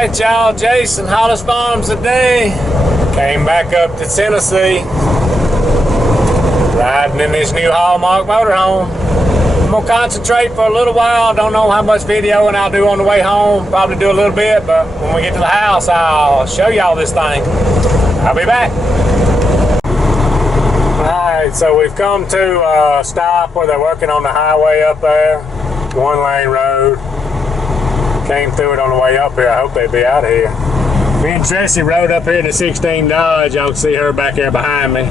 Alright y'all, Jason, Hollis Farms today. Came back up to Tennessee. Riding in this new Haulmark motorhome. I'm gonna concentrate for a little while. Don't know how much videoing I'll do on the way home. Probably do a little bit, but when we get to the house, I'll show y'all this thing. I'll be back. Alright, so we've come to a stop where they're working on the highway up there. One lane road. Came through it on the way up here. I hope they'd be out of here. Me and Tressie rode up here in the 16 Dodge. Y'all can see her back there behind me,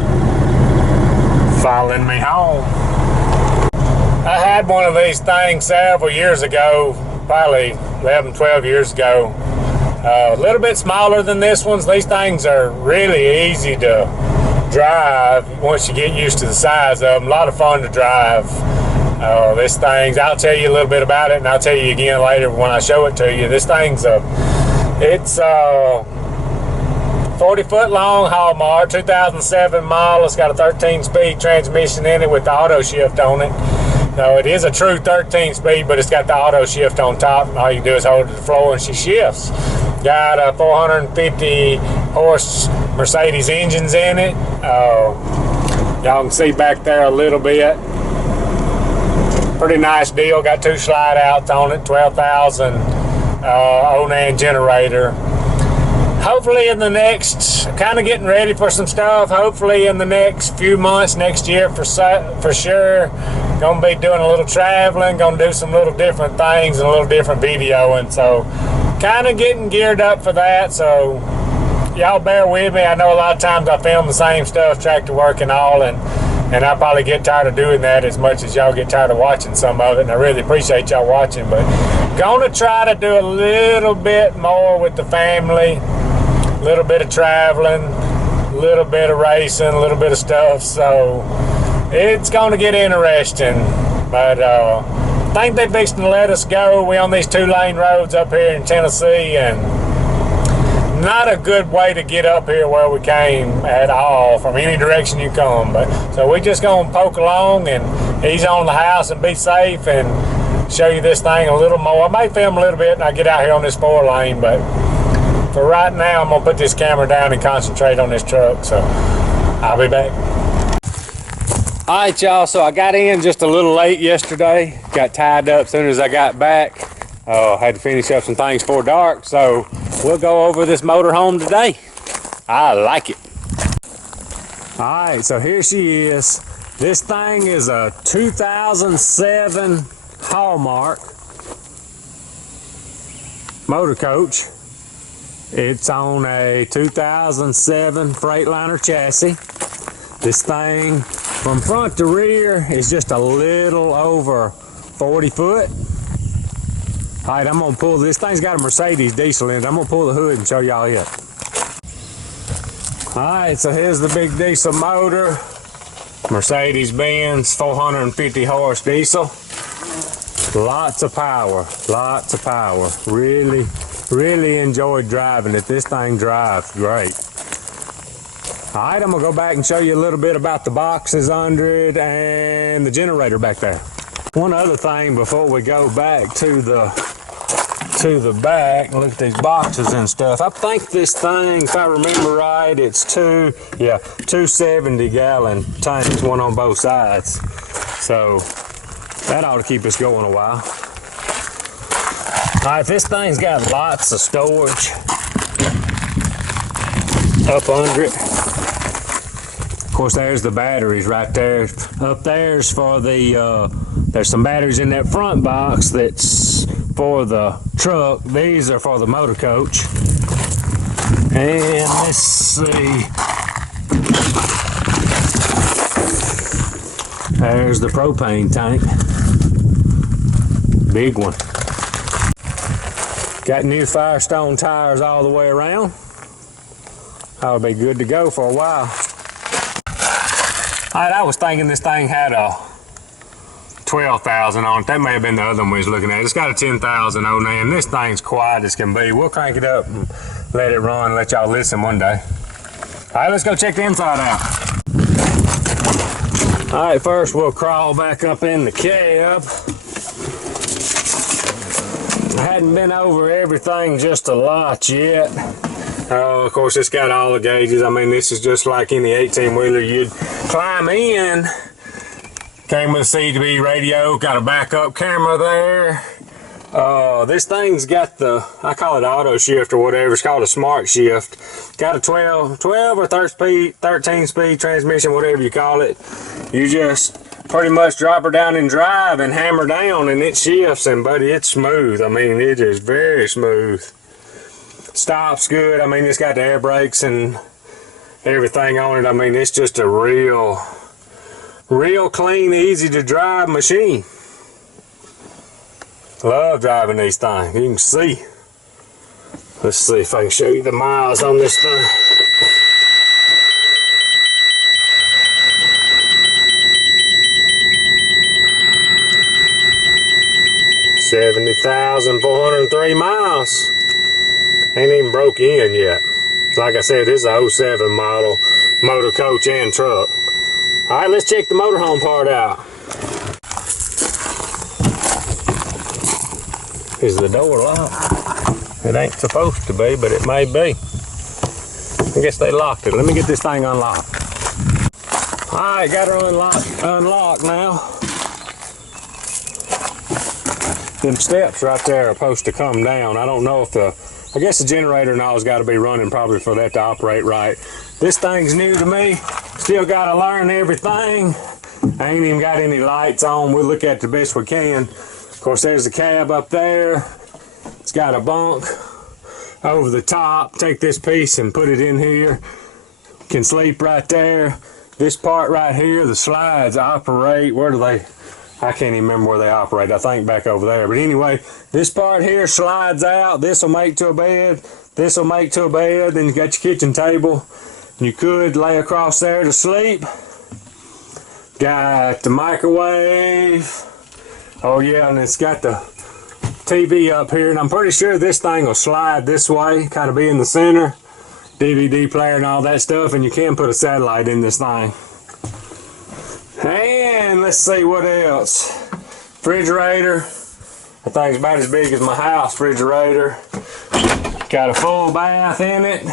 following me home. I had one of these things several years ago, probably 11, 12 years ago. A little bit smaller than this one's. These things are really easy to drive once you get used to the size of them. A lot of fun to drive. This thing's, I'll tell you a little bit about it, and I'll tell you again later when I show it to you. This thing's it's 40-foot long Haulmark, 2007 model. It's got a 13-speed transmission in it with the auto shift on it. No, it is a true 13-speed, but it's got the auto shift on top. All you do is hold it to the floor and she shifts. Got a 450 horse Mercedes engines in it. Y'all can see back there a little bit. Pretty nice deal. Got 2 slide outs on it, 12,000 09 generator. Hopefully in the next, kind of getting ready for some stuff. Hopefully in the next few months, next year for sure. Gonna be doing a little traveling, gonna do some little different things and a little different videoing. So kind of getting geared up for that. So y'all bear with me. I know a lot of times I film the same stuff, tractor work and all, and I probably get tired of doing that as much as y'all get tired of watching some of it, and I really appreciate y'all watching. But gonna try to do a little bit more with the family, a little bit of traveling, a little bit of racing, a little bit of stuff. So it's gonna get interesting. But I think they're fixing to let us go. We on these 2-lane roads up here in Tennessee, and not a good way to get up here where we came at all from any direction you come. But so we just gonna poke along and ease on the house and be safe and show you this thing a little more. I may film a little bit and I get out here on this 4-lane, but for right now I'm gonna put this camera down and concentrate on this truck. So I'll be back. All right, y'all, so I got in just a little late yesterday. Got tied up as soon as I got back. Had to finish up some things before dark, so we'll go over this motorhome today. I like it. All right, so here she is. This thing is a 2007 Haulmark motor coach. It's on a 2007 Freightliner chassis. This thing from front to rear is just a little over 40 foot. All right, I'm gonna pull this. Thing's got a Mercedes diesel in it. I'm gonna pull the hood and show y'all it. All right, so here's the big diesel motor. Mercedes-Benz 450 horse diesel. Lots of power, lots of power. Really, really enjoyed driving it. This thing drives great. All right, I'm gonna go back and show you a little bit about the boxes under it and the generator back there. One other thing before we go back to the back and look at these boxes and stuff. I think this thing, if I remember right, it's 2 70-gallon tanks, one on both sides. So that ought to keep us going a while. All right, this thing's got lots of storage up under it. Of course, there's the batteries right there. Up there's for the, there's some batteries in that front box that's for the truck. These are for the motor coach. And let's see. There's the propane tank. Big one. Got new Firestone tires all the way around. That'll be good to go for a while. All right, I was thinking this thing had a 12,000 on it. That may have been the other one we was looking at. It's got a 10,000 on there, and this thing's quiet as can be. We'll crank it up and let it run, let y'all listen one day. All right, let's go check the inside out. All right, first we'll crawl back up in the cab. I hadn't been over everything just a lot yet. Of course, it's got all the gauges. I mean, this is just like any 18-wheeler you'd climb in. Came with a CB radio, got a backup camera there. This thing's got the, I call it auto shift or whatever. It's called a smart shift. Got a 12 or 13 speed transmission, whatever you call it. You just pretty much drop her down in drive and hammer down and it shifts, and buddy, it's smooth. I mean, it is very smooth. Stops good. I mean, it's got the air brakes and everything on it. I mean, it's just a real clean, easy to drive machine. Love driving these things. You can see. Let's see if I can show you the miles on this thing. $70,403 miles. Ain't even broke in yet. Like I said, this is a 07 model, motor coach and truck. Alright, let's check the motorhome part out. Is the door locked? It ain't supposed to be, but it may be. I guess they locked it. Let me get this thing unlocked. Alright, got her unlocked now. Them steps right there are supposed to come down. I don't know if I guess the generator and all's got to be running probably for that to operate right. This thing's new to me. Still got to learn everything. I ain't even got any lights on. We'll look at the best we can. Of course, there's the cab up there. It's got a bunk over the top. Take this piece and put it in here. Can sleep right there. This part right here, the slides operate. Where do they? I can't even remember where they operate. I think back over there. But anyway, this part here slides out. This will make to a bed. This will make to a bed. Then you got your kitchen table. You could lay across there to sleep. Got the microwave. Oh yeah, and it's got the TV up here. And I'm pretty sure this thing will slide this way. Kind of be in the center. DVD player and all that stuff. And you can put a satellite in this thing. And let's see what else. Refrigerator. That thing's about as big as my house refrigerator. Got a full bath in it.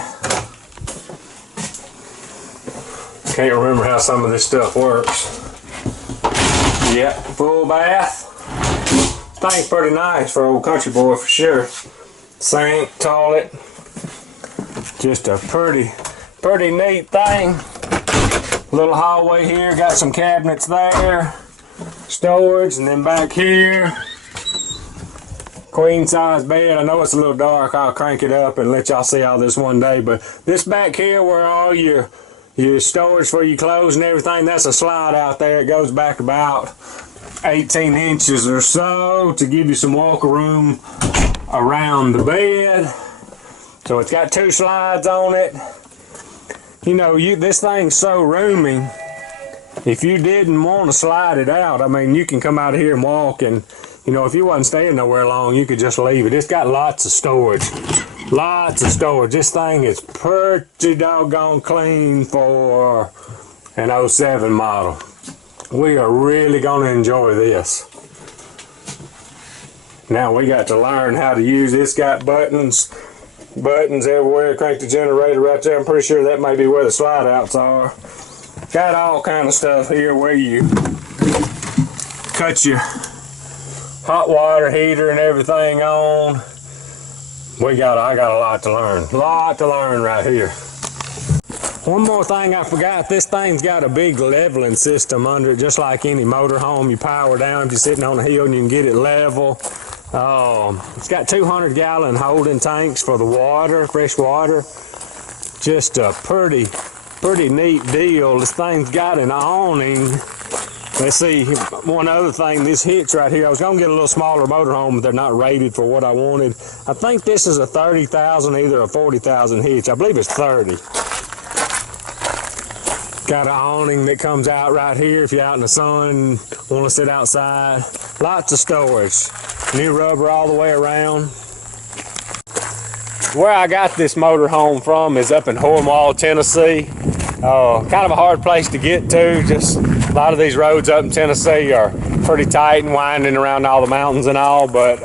Can't remember how some of this stuff works. Yep, full bath. Thing's pretty nice for old country boy for sure. Sink, toilet. Just a pretty neat thing. Little hallway here, got some cabinets there, storage, and then back here, queen size bed. I know it's a little dark. I'll crank it up and let y'all see all this one day. But this back here where all your storage for your clothes and everything, that's a slide out there. It goes back about 18 inches or so to give you some walker room around the bed. So it's got 2 slides on it. You know, this thing's so roomy. If you didn't want to slide it out, I mean, you can come out here and walk, and you know, if you wasn't staying nowhere long, you could just leave it. It's got lots of storage. Lots of storage. This thing is pretty doggone clean for an 07 model. We are really going to enjoy this. Now we got to learn how to use it. It's got buttons everywhere. Crank the generator right there. I'm pretty sure that may be where the slide outs are. Got all kind of stuff here where you cut your hot water heater and everything on. I got a lot to learn. Lot to learn right here. One more thing I forgot. This thing's got a big leveling system under it, just like any motorhome. You power down if you're sitting on a hill and you can get it level. It's got 200-gallon holding tanks for the water, fresh water. Just a pretty neat deal. This thing's got an awning. Let's see, one other thing, this hitch right here. I was gonna get a little smaller motorhome, but they're not rated for what I wanted. I think this is a 30,000, either a 40,000 hitch. I believe it's 30. Got an awning that comes out right here if you're out in the sun, want to sit outside. Lots of storage. New rubber all the way around. Where I got this motorhome from is up in Hollis, Tennessee. Kind of a hard place to get to. Just a lot of these roads up in Tennessee are pretty tight and winding around all the mountains and all, but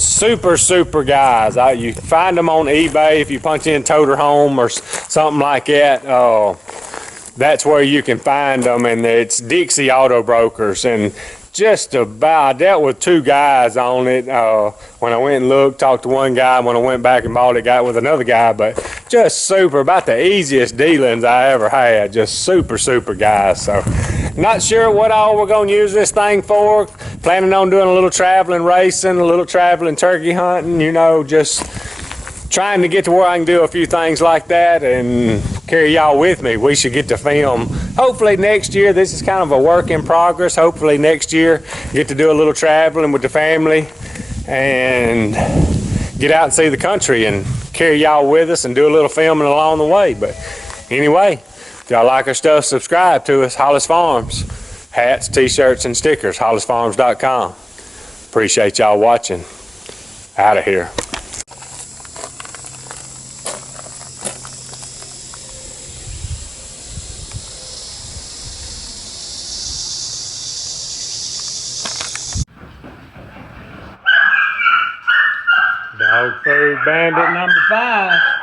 super guys. You find them on eBay if you punch in Toterhome or something like that. That's where you can find them, and it's Dixie Auto Brokers. And just about, I dealt with 2 guys on it. When I went and looked, talked to one guy. When I went back and bought it, got with another guy. But just super, about the easiest dealings I ever had. Just super guys. So not sure what all we're going to use this thing for. Planning on doing a little traveling racing, a little traveling turkey hunting, you know, just trying to get to where I can do a few things like that and carry y'all with me. We should get to film hopefully next year. This is kind of a work in progress. Hopefully next year get to do a little traveling with the family and get out and see the country and carry y'all with us and do a little filming along the way. But anyway, if y'all like our stuff, subscribe to us. Hollis Farms. Hats, t-shirts, and stickers. HollisFarms.com. Appreciate y'all watching. Out of here. Dog food bandit number 5.